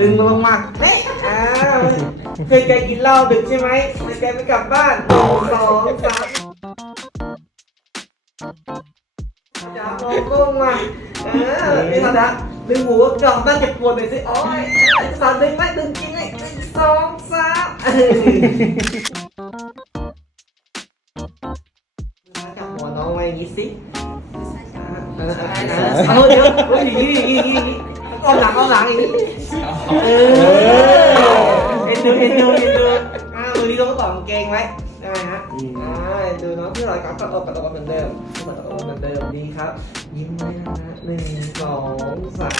ดึงมันลงมาเฮ้ยอ้าวเคยแกกินเหล้าดึกใช่ไหมเคยแกไม่กลับบ้านหนึ่งสองสามจ๋าโมงลงมาเออพี่ธนะดึงหูกล่องตั้งเก็บปวดหน่อยสิ โอ้ยสามดึงไหมดึงจริงไหมหนึ่งสองสามเออจับหัวน้องไว้อย่างนี้สิเออเอาเดี๋ยวเฮ้ยอย่างนี้อย่างนี้อย่างนี้ เอาหลังเอาหลังอย่างนี้เออเอ็นดูเอ็นดูเอ็นดูอ่ามือนี้เราก็ต่อกางเกงไว้ได้ไหมฮะอ่าเอ็นดูเนาะเพื่อเรากับกระโดดกระโดดเหมือนเดิมกระโดดเหมือนเดิมดีครับ ยิ้มไว้นะฮะหนึ่งสองสาม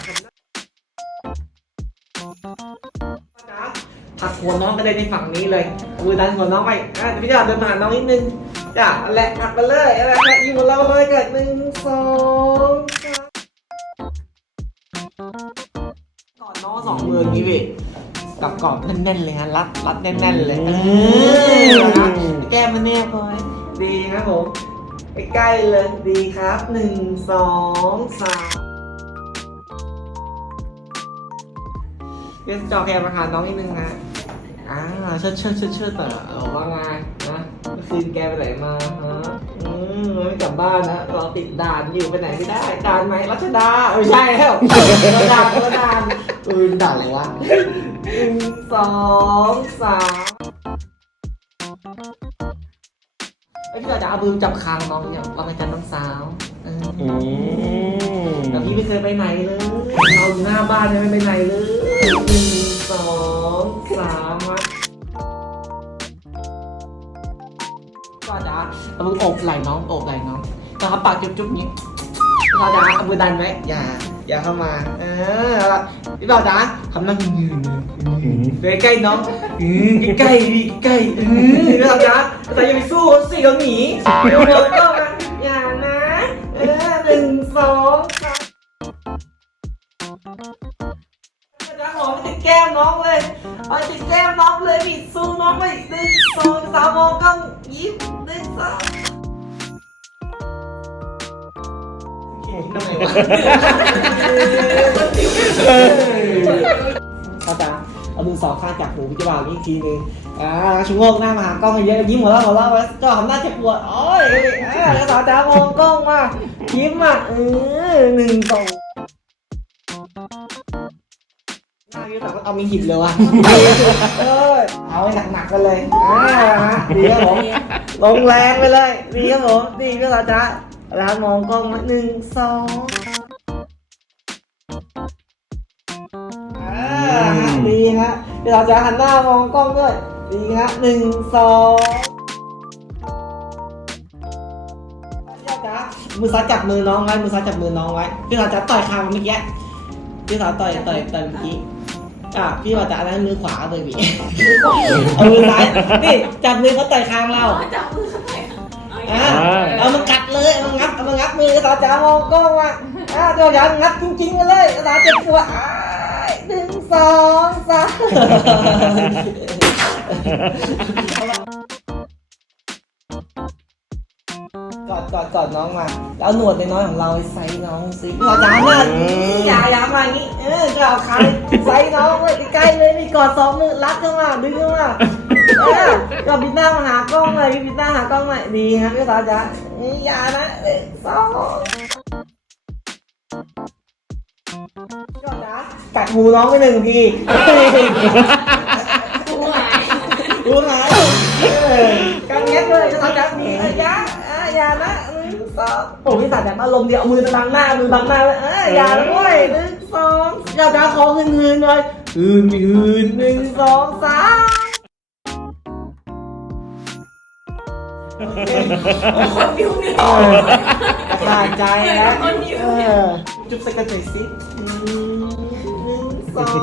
ผักหัวน้องก็ได้ในฝั่งนี้เลยเอามือดันหัวน้องไปอ่าเดี๋ยวพี่จะเดินมาหาน้องนิดนึงจ้ะนั่นแหละผักไปเลยอะไรแหละยิ้มของเราเลยเกิดหนึ่งสอง สามกอดน้องสองมืออย่างนี้พี่กับกอดแน่นๆเลยฮะรัดรัดแน่นๆเลยเออนะแก้มมันแนบเลยดีครับผมไปใกล้เลยดีครับหนึ่งสองสามเรียนจอแคมมาหาน้องนิดนึงนะอ่าเชิดเชิดเชิดเชิดแต่เออว่าไงนะเมื่อคืนแกไปไหนมาฮะอืมไม่กลับบ้านนะเราติดด่านอยู่ไปไหนไม่ได้ด่านไหมรัชดาไม่ใช่แล้วด่าน ก็ด่านอืมด่านอะไรวะหนึ่งสองสามไอ้พี่เราจะเอามือจับคางน้องเนี่ยเราไปกันน้องสาวเอออืมแต่พี่ไม่เคยไปไหนเลยเราอยู่หน้าบ้านยังไม่ไปไหนเลยหนึ่งสองสามมาก็จะเอามือโอบไหล่น้องโอบไหล่น้องแล้วเขาปากจุ๊บๆอย่างนี้ เราจะเอามือดันไว้อย่า อย่าเข้ามา เออแล้วพี่บ่าวจ๋าทำหน้ายืนๆเลยใกล้น้องอืมใกล้ๆดิใกล้ๆอืมพี่บ่าวจ๋าแต่อย่าไปสู้เขาสิเขาหนีเดี๋ยวเราก็มาอย่านะ เออหนึ่งสองสามจะหอมติดแก้มน้องเลยเอาติดแก้มน้องเลยพี่สู้น้องไปหนึ่งสองสามมองกล้องยิ้ม ทำไมวะอาจารย์เอามือสองข้างจับหูพี่จะบ่าวนี่อีกทีนึงอ่าชูงกหน้ามาหากล้องเยอะๆยิ้มหัวเราะหัวเราะไว้ก็ทำหน้าเจ็บปวดโอ้ยอ่าแล้วสาวจ๋ามองกล้องมายิ้มอะเออหนึ่งสองหน้าพี่สาวก็เอามีหินเลยวะเออเอาให้หนักๆกันเลยอ่าฮะดีครับผมลงแรงไปเลยดีครับผมดีพี่สาวจ๋า แล้วมองกล้องมาหนึ่งสองอ่าฮะดีฮะพี่สาวจ๋าหันหน้ามองกล้องด้วยดีฮะหนึ่งสองพี่สาวจ๋ามือซ้ายจับมือน้องไว้มือซ้ายจับมือน้องไว้พี่สาวจ๋าต่อยคางเมื่อกี้พี่สาวต่อยต่อยต่อยเมื่อกี้อะพี่สาวจ๋าอันนั้นมือขวาเลยพี่เอามือซ้ายนี่จับมือเขาต่อยคางเราจับมือเขาไปอะเอาอีกอะแล้วเอามันกัดเลยาวจ๋ามองกล้องว่าอะพี่สาวจ๋างับจริงๆมาเลยพี่สาวเจ็บปวดอะหนึ่งสองสามกอด กอดกอดน้องมาแล้วเอาหนวดน้อยๆของเราไปใส่น้องสิพี่สาวจ๋าหน้าอย่าอย่ามาอย่างนี้เออจะเอาใครใส่น้องไว้ใกล้ๆเลยนี่กอดสองมือรัดเข้ามาดึงเข้ามาเออก็บิดหน้ามาหากล้องเลยบิดหน้าหากล้องหน่อยดีครับพี่สาวจ๋านี่อย่านะหนึ่งสองก็จ๋ากัดหูน้องไปหนึ่งทีกูหายรู้ไหมเออกังเงี้ยเลยพี่สาวจ๋าดีเอออย่าอะอย่านะหนึ่งสองโอ้พี่สาวจ๋าอารมณ์เดียวเอามือบังหน้ามือบังหน้าเลยเอออย่าด้วยหนึ่งสองอย่าจ๋าขอเงินเงินหน่อยหืนมีหืนหนึ่งสองสามโอเคคนบิวนี่สบายใจแล้วคนบิวเอเนี่ยอจุ๊บใส่กันหน่อยสิหนึ่งสอง